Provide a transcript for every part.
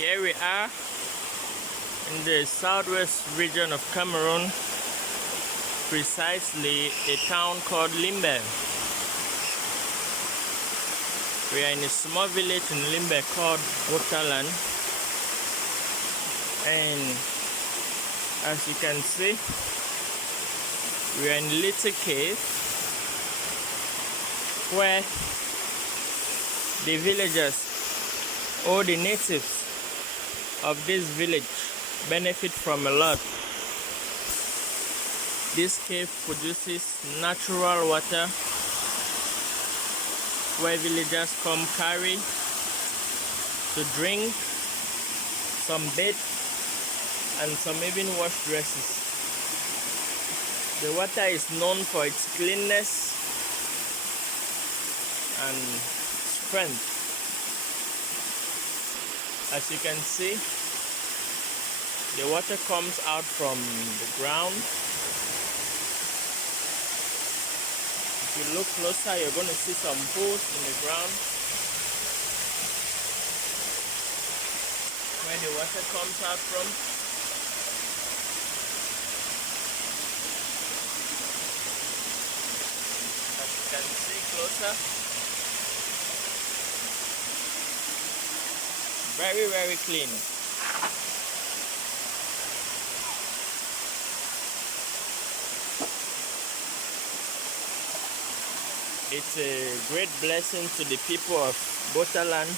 Here we are in the southwest region of Cameroon, precisely a town called Limbe. We are in a small village in Limbe called Waterland, and as you can see, we are in a little cave where the villagers or the natives of this village benefit from a lot. This cave produces natural water where villagers come carry to drink, some bathe, and some even wash dresses. The water is known for its cleanness and strength. As you can see, the water comes out from the ground. If you look closer, you're going to see some holes in the ground where the water comes out from. As you can see closer, very clean. It's a great blessing to the people of Waterland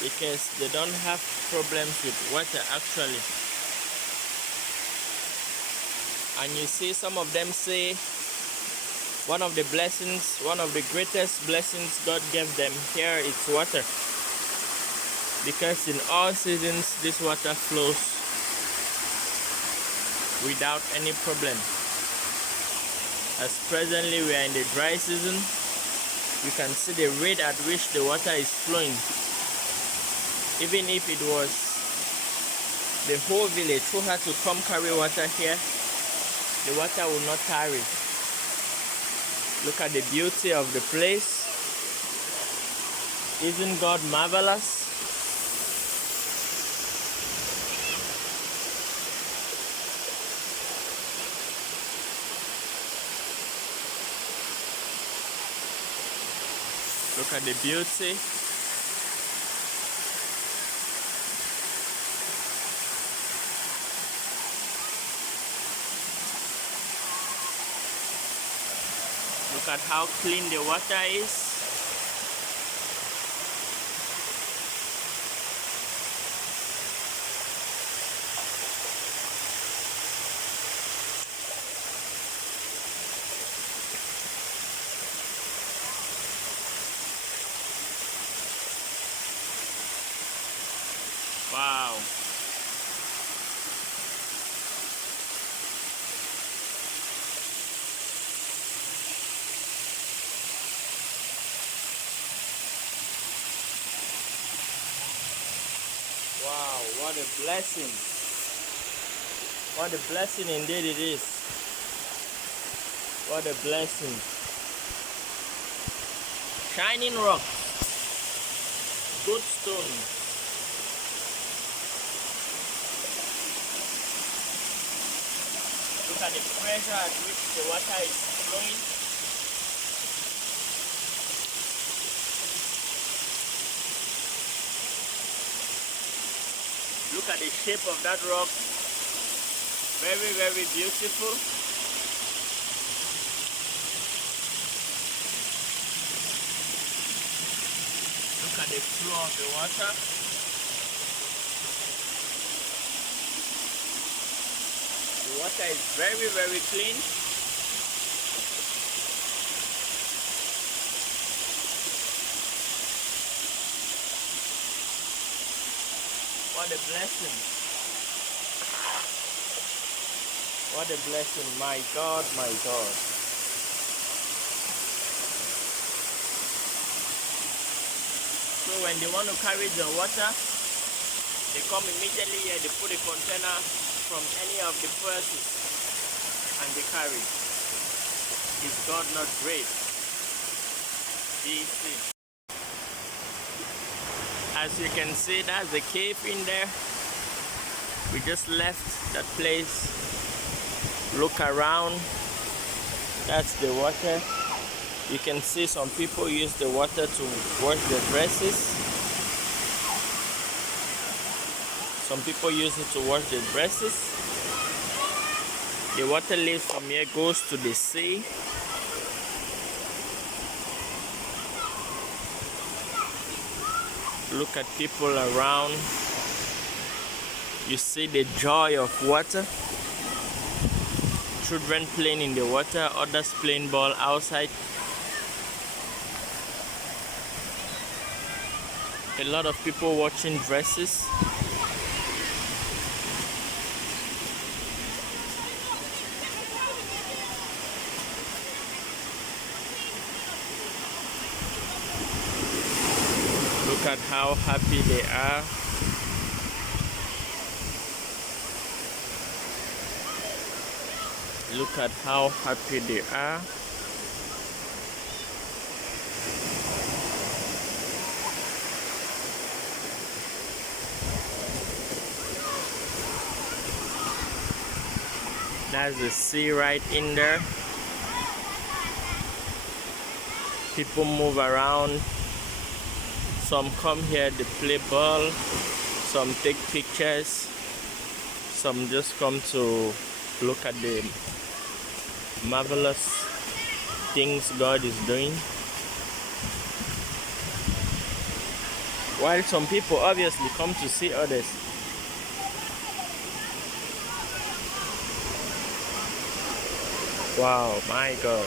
because they don't have problems with water actually. And you see, some of them say one of the blessings, one of the greatest blessings God gave them here is water. Because in all seasons this water flows without any problem. As presently we are in the dry season, you can see the rate at which the water is flowing. Even if it was the whole village who had to come carry water here, the water will not tarry. Look at the beauty of the place. Isn't God marvelous? Look at the beauty. Look at how clean the water is. Wow. Wow, what a blessing. What a blessing indeed it is. What a blessing. Shining rock. Good stone. Look at the pressure at which the water is flowing. Look at the shape of that rock. Very beautiful. Look at the flow of the water. The water is very clean. What a blessing. What a blessing. My God, my God. So when they want to carry the water, they come immediately here, they put a container from any of the places and they carry. Is God not great? DC. As you can see, that's the cave in there. We just left that place. Look around. That's the water. You can see some people use the water to wash their dresses. Some people use it to wash their dresses. The water leaves from here, goes to the sea. Look at people around. You see the joy of water. Children playing in the water, others playing ball outside. A lot of people watching dresses. Look at how happy they are. Look at how happy they are. That's the sea right in there. People move around. Some come here to play ball. Some take pictures. Some just come to look at the marvelous things God is doing. While some people obviously come to see others. Wow, my God.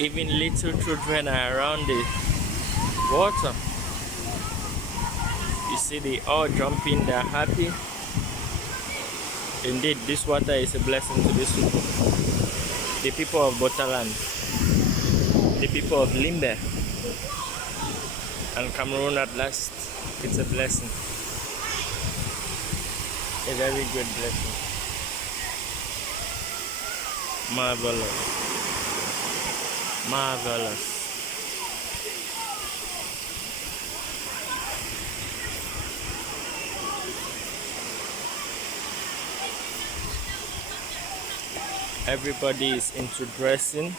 Even little children are around the water. You see, they all jumping, they're happy. Indeed, this water is a blessing to these people. The people of Waterland, the people of Limbe and Cameroon at last. It's a blessing. A very great blessing. Marvelous. Marvelous. Everybody is into dresses.